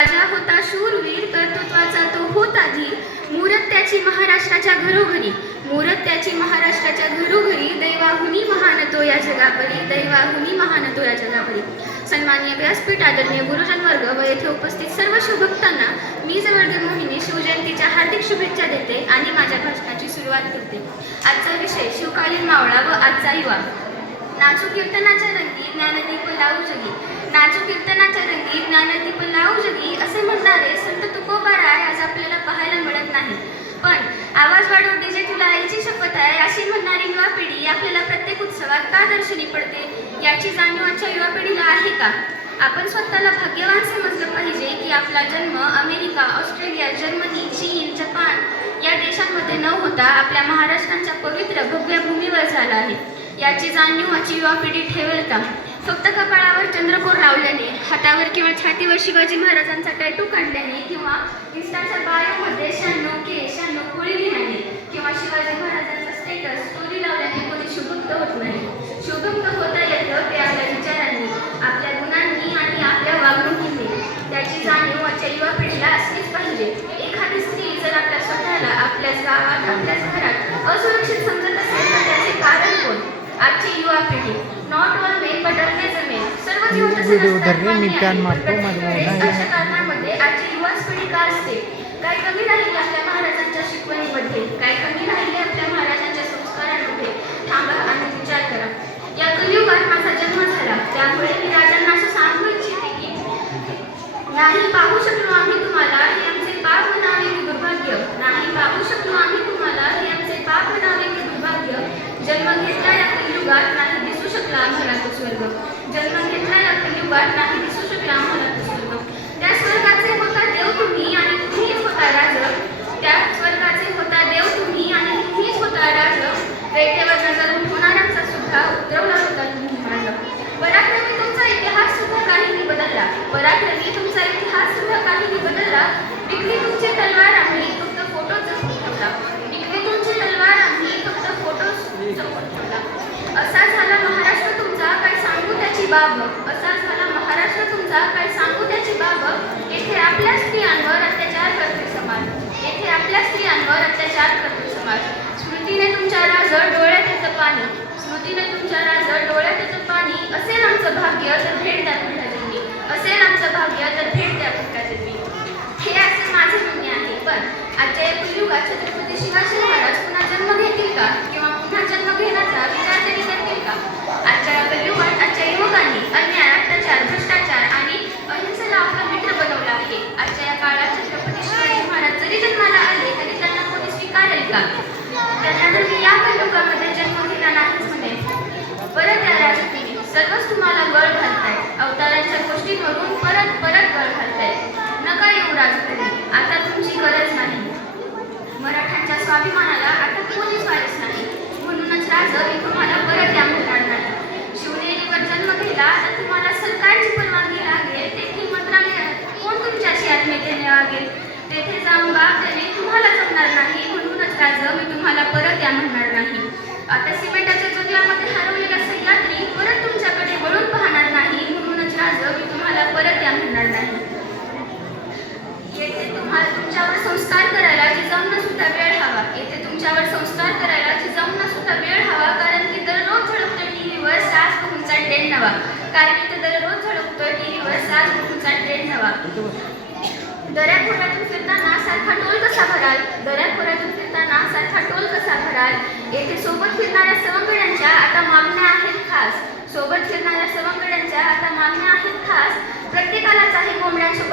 राजा होता शूरवीर, कर्तृत्वाचा तो होता धीर. मूरत त्याची महाराष्ट्राच्या घरोघरी, मूरत त्याची महाराष्ट्राच्या घरोघरी. दैवाहुनी महान तो या जगापरी, दैवाहुनी महान तो या जगापरी. सन्माननीय व्यासपीठ, आदरणीय गुरुजन वर्ग व येथे उपस्थित सर्व शिवभक्तांना मी जवळदेव मोहिनी शिवजयंतीच्या हार्दिक शुभेच्छा देते आणि माझ्या भाषणाची सुरुवात करते. आजचा विषय शिवकालीन मावळा व आजचा युवा. नाचू कीर्तनाच्या रंगी ज्ञानदीप लावू जगी, नाचू कीर्तनाच्या रंगी ज्ञानदीप लावू जगी असे म्हणणारे संत तुकोबाराय आज आपल्याला पाहायला मिळत नाही. पण आवाज वाढव डीजे तुला आईची शपथ आहे अशी म्हणणारी युवा पिढी आपल्याला प्रत्येक उत्सवात का दर्शनी पडते याची जाणीव आजच्या युवा पिढीला आहे का? आपण स्वतःला भाग्यवान समजलं पाहिजे की आपला जन्म अमेरिका, ऑस्ट्रेलिया, जर्मनी, चीन, जपान या देशांमध्ये न होता आपल्या महाराष्ट्राच्या पवित्र भव्य भूमीवर झाला आहे. याची जाणीव आजची युवा पिढी ठेवेल का? फक्त कपाळावर चंद्रकोर लावल्याने, हातावर किंवा छातीवर शिवाजी महाराजांचा टॅटू काढल्याने किंवा इन्स्टाच्या बायोमध्ये 96 के 96 खोळी लिहिल्याने किंवा शिवाजी महाराजांचा स्टेटस स्टोरी लावल्याने कोणी शुभक्त होत नाही. शुभक्त होता येतं ते आपल्या विचारांनी, आपल्या गुणांनी आणि आपल्या वागणुकीने. त्याची जाणीव आजच्या युवा पिढीला असलीच पाहिजे. एखादी स्त्री जर आपल्या स्वतःला आपल्याच गावात, आपल्याच घरात असुरक्षित समजत असेल तर त्याचे कारण कोण? आजची युवा पिढी. Not all men but all जमेल. सर्व जीवन तसे अशा कारणामध्ये आजची युवा पिढी का असते? काय कमी राहिले आपल्या महाराजांच्या शिकवणीमध्ये? काय कमी राहिले आपल्या महाराजांच्या संस्कारांमध्ये? थांबा आणि विचार करा. या कलियुगात माझा जन्म झाला, त्यामुळे मी राजांना असं सांगू इच्छिते की नाही पाहू शकलो आम्ही तुम्हाला, हे आमचे पाप म्हणावे की दुर्भाग्य. नाही पाहू शकलो आम्ही तुम्हाला, हे आमचे पाप म्हणावे की दुर्भाग्य. जन्म घेतला या कलियुगात, नाही दिसू शकला आम्हाला तो स्वर्ग. जन्म घेतला या कलियुगात, नाही दिसू शकला आम्हाला तो स्वर्ग. त्या स्वर्गाचे होता देव तुम्ही आणि तुम्हीच होता राज. त्या स्वर्गाचे होता देव तुम्ही आणि तुम्हीच होता राज. रेखेवर नजर उठवणाऱ्यांचा सुद्धा उतरवला होता तुम्ही माझा. पराक्रमी तुमचा इतिहास सुद्धा काहीही बदलला, पराक्रमी तुमचा इतिहास सुद्धा काहीही बदलला. विकली तुमची तलवार आम्ही फक्त फोटो जपून ठेवला, विकली तुमची तलवार आम्ही फक्त फोटो जपून ठेवला. असा झाला महाराष्ट्र तुमचा, काय सांगू त्याची बाब. असा झाला महाराष्ट्र तुमचा, काय सांगू त्याची बाब. येथे आपल्या स्त्रियांवर अत्याचार करते समाज, येथे आपल्या स्त्रियांवर अत्याचार करते समाज. स्मृतीने तुमच्या राजळ डोळ्यात येतं पाणी, स्मृतीने तुमच्या राजळ डोळ्यात येतं पाणी. असेल आमचं भाग्य तर भेट द्या पुढल्या जन्मी, असेल आमचं भाग्य तर भेट द्या पुढल्या जन्मी. हे असे माझे म्हणणे आहे. पण आजच्या या कलियुगात छत्रपती शिवाजी महाराज पुन्हा जन्म घेतील का? किंवा पुन्हा जन्म घेण्याचा विचार तरी करतील का? आजच्या या कलियुगात आजच्या युवकांनी अन्याय, अत्याचार, भ्रष्टाचार आणि अहिंसेला आपला मित्र बनवला आहे. आजच्या या काळात छत्रपती शिवाजी महाराज जरी जन्माला आले तरी त्यांना कोणी स्वीकारेल का? त्यांना जर मी या कलियुगामध्ये जन्म घेतला नाहीच म्हणेल. परत या राजपिढी सर्वच तुम्हाला गळ घालताय, अवतारांच्या गोष्टींवरून परत परत गळ घालताय. नका येऊ राजपिढी, आता तुमची गरज नाही. मराठ्यांच्या स्वाभिमानाला आता कोणीच वारीस नाही. म्हणूनच राज मी तुम्हाला परत या म्हणणार नाही. शिवनेरीवर जन्म घेतला तर तुम्हाला सरकारची परवानगी लागेल, तेथील मंत्रालयात कोण तुमच्याशी आत्मीयतेने वागेल. तेथे जाऊन बाप देणे तुम्हाला जमणार नाही. म्हणूनच राज मी तुम्हाला परत या म्हणणार नाही. आता सिमेंटाच्या जंगलामध्ये हरवलेला सह्याद्री परत तुमच्याकडे वळून पाहणार नाही. म्हणूनच राज मी तुम्हाला परत या म्हणणार नाही. येथे तुम्हाला तुमच्यावर संस्कार करायला जिजाऊंना सुद्धा वेळ हवा, येथे तुमच्यावर संस्कार करायला जिजाऊंना सुद्धा वेळ हवा. कारण की दररोज झळकतोय टीव्हीवर सास बहूंचा ट्रेंड नवा, कारण इथे दररोज झळकतोय टीव्हीवर सास बहूंचा ट्रेंड नवा. दऱ्याखोऱ्यातून फिरताना सारखा टोल कसा भराल, दऱ्याखोऱ्यातून फिरताना सारखा टोल कसा भराल. येथे सोबत फिरणाऱ्या सवंगड्यांच्या आता मागण्या आहेत खास, सोबत फिरणाऱ्या सवंगड्यांच्या आता मागण्या आहेत खास. प्रत्येकालाच आहे कोंबड्यांसोबत